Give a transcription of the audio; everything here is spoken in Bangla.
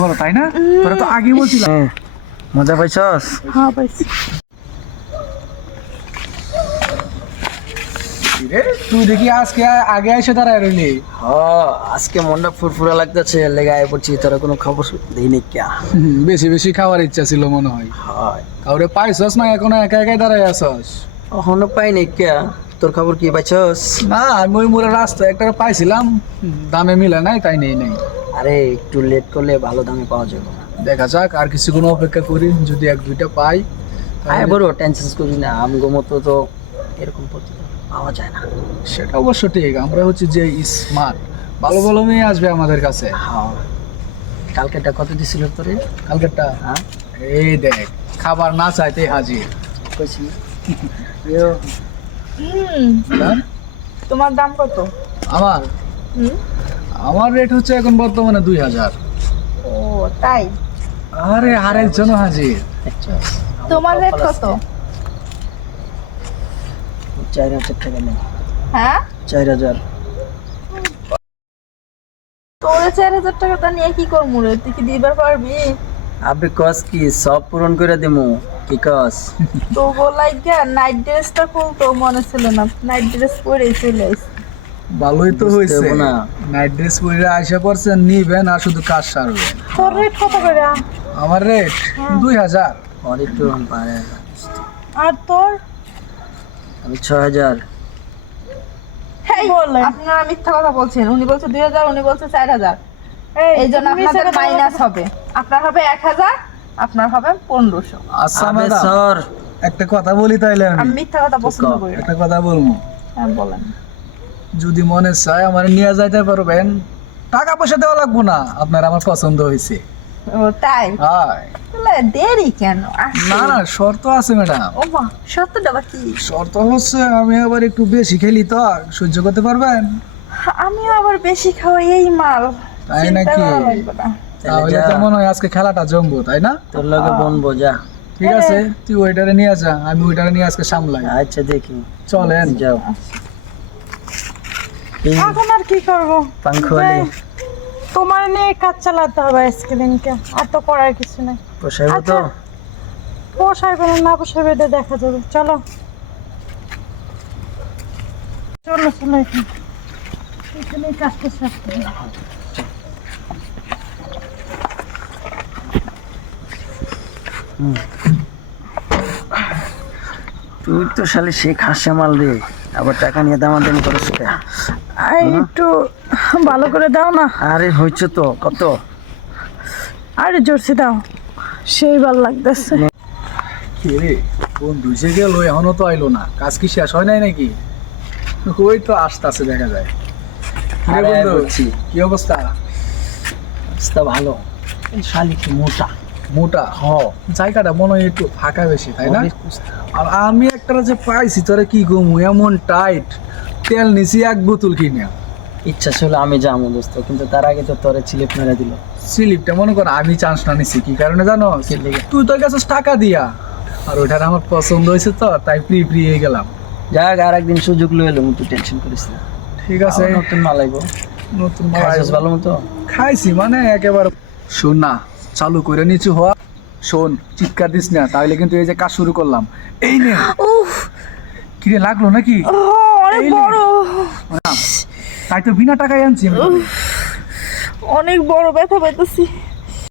বড় তাই না? তোরা তো আগে বলছিলাম। মজা পাইছস? হ্যাঁ পাইছি। তুই দেখি আজকে আগে এসে দাঁড়ায় রইলি। আজকে মনটা ফুরফুরা লাগতেছে, লেগে আয় পড়ছি। তোরা কোনো খবর দেই নাই কিয়া? বেশি বেশি খাওয়ার ইচ্ছা ছিল মনে হয়। কাউরে পাইছস না এখনো একা একাই দাঁড়ায় আছস? এখনো পাই নাই কিয়া? তোর খবর কি পাইছস? না আমি ওই মোড়ের রাস্তায় একটা পাইছিলাম, দামে মিলে নাই তাই নেই নাই। আরে একটু লেট করলে ভালো দামে পাওয়া যাবে না। দেখা যাক আর কিছুক্ষণ অপেক্ষা করি, যদি এক দুইটা পাই। আয় বড় টেনশন করি না, আমগো মতো তো এরকম পদ্ধতি পাওয়া যায় না। সেটা অবশ্য ঠিক, আমরা হচ্ছে যে স্মার্ট, ভালো ভালো মেয়ে আসবে আমাদের কাছে। হ্যাঁ, কালকেটা কত দিছিল তোরে? কালকেরটা হ্যাঁ এই দেখ, খাবার না চাইতে হাজির। কইছি হ্যাঁ? তোমার দাম কত? আমার হুম। আমার রেট হচ্ছে এখন বর্তমানে 2000। ও তাই? আরে আরেকজন হাজির। তোমার রেট কত? 4000 টাকা নেই। হ্যাঁ 4000। তোর 4000 টাকাটা নিয়ে কি করবো রে? তুই কি দিবার পারবি? আবে কস কি সব পূরণ করে দেবো, কি কস? তো বলাই গিয়া নাইট ড্রেসটা খুলতো মনে ছিল না, নাইট ড্রেস পরেই চলে আসি। ভালোই তো বুঝতে হয়েছে হবো না। নাইট ড্রেস পরে আইসা পড়ছেন, নিবেন আর শুধু কাজ সারবেন। তোর রেট কত করে? আমার রেট 2000। আর একটু পারে। আর তোর? আমি 6000। হেই, আপনারা মিথ্যা কথা বলছেন। উনি বলছে 2000, উনি বলছে 4000। এই জন্য আপনাদের মাইনাস হবে। আপনার হবে 1000, আপনার হবে 1500। আচ্ছা আবে ম্যাডাম, স্যার, একটা কথা বলি তাইলে আমি আমি মিথ্যা কথা পছন্দ করি না। একটা কথা বলবো। হ্যাঁ বলেন। যদি মনে চায় আমার নিয়ে যাইতে পারবেন, টাকা পয়সা দেওয়া লাগবো না, আপনার আমার পছন্দ হয়েছে। ও তাই? হাই তাহলে দেরি কেন? আসুন। না না, শর্ত আছে ম্যাডাম। ও মা, সত্যটা বা কি? শর্ত হচ্ছে আমি আবার একটু বেশি খেলি, তো সহ্য করতে পারবেন? আমিও আবার বেশি খাওয়াই এই মাল। তাই চিন্তা নাকি? করা লাগবে না। তাহলে তো মনে হয় আজকে খেলাটা জমবো, তাই না? তোর লগে বনবো যা। ঠিক আছে, তুই ওইটারে নিয়ে যা, আমি ওইটারে নিয়ে আজকে সামলাই। আচ্ছা দেখি, চলেন। যাও। এই এখন আর কি করবো? পাংখওয়ালি তোমার নিয়ে কাজ চালাতে হবে আজকেদিনকে, আর তো করার কিছু নেই। পোষাইব তো? পোষাইবে না পোষাইবে এটা দেখা যাবে। চলো চলো চলো, এখানে কাজটা শেষ করি। তুই তো শালি শেখ হাসে মাল রে, আবার টাকা নিয়ে দামাদামি করিস কে? একটু ভালো করে দাও না। আরে হয়েছে তো কত? আরে জোরসে দাও, সেই ভালো লাগতেছে। কি রে বন্ধু, সে গেল এখনো তো আইলো না, কাজ কি শেষ হয় নাই নাকি? ওই তো আসতেছে, দেখা যায়। কি রে আরে বন্ধু, বলছি। কি অবস্থা? অবস্থা ভালো। এই শালি কি মোটা। মোটা জায়গাটা মনে হয় একটু ফাঁকা বেশি, তাই না? আর আমি একটা যে পাইছি, তোরা কি ঘুমু এমন টাইট, তেল নিছি 1 বোতল কিনে। ইচ্ছা ছিল আমি যাবো দোস্ত, কিন্তু তার আগে তো তোরে চিলিপ মেরে দিল। স্লিপটা মনে কর আমি চান্স না নিছি, কি কারণে জানো? কি লেগে? তুই তোর কাছে টাকা দিয়া, আর ওইটার আমার পছন্দ হয়েছে তো, তাই ফ্রি ফ্রি হয়ে গেলাম। যাক, আর একদিন সুযোগ লয়ে এলো, তুই টেনশন করিস না। ঠিক আছে, আবার নতুন মাল আইবো। নতুন মাল খাইছিস আইবো। ভালো মতো? খাইছি মানে একেবারে। শোন না, চালু করে নিচু হওয়া। শোন, চিৎকার দিস না, তাহলে কিন্তু এই যে কাজ শুরু করলাম। এই নে। কিরে লাগলো নাকি? অনেক এই নে। বড়, তাই তো বিনা টাকায় আনছি আমি। অনেক বড় ব্যথা পাইতেছি।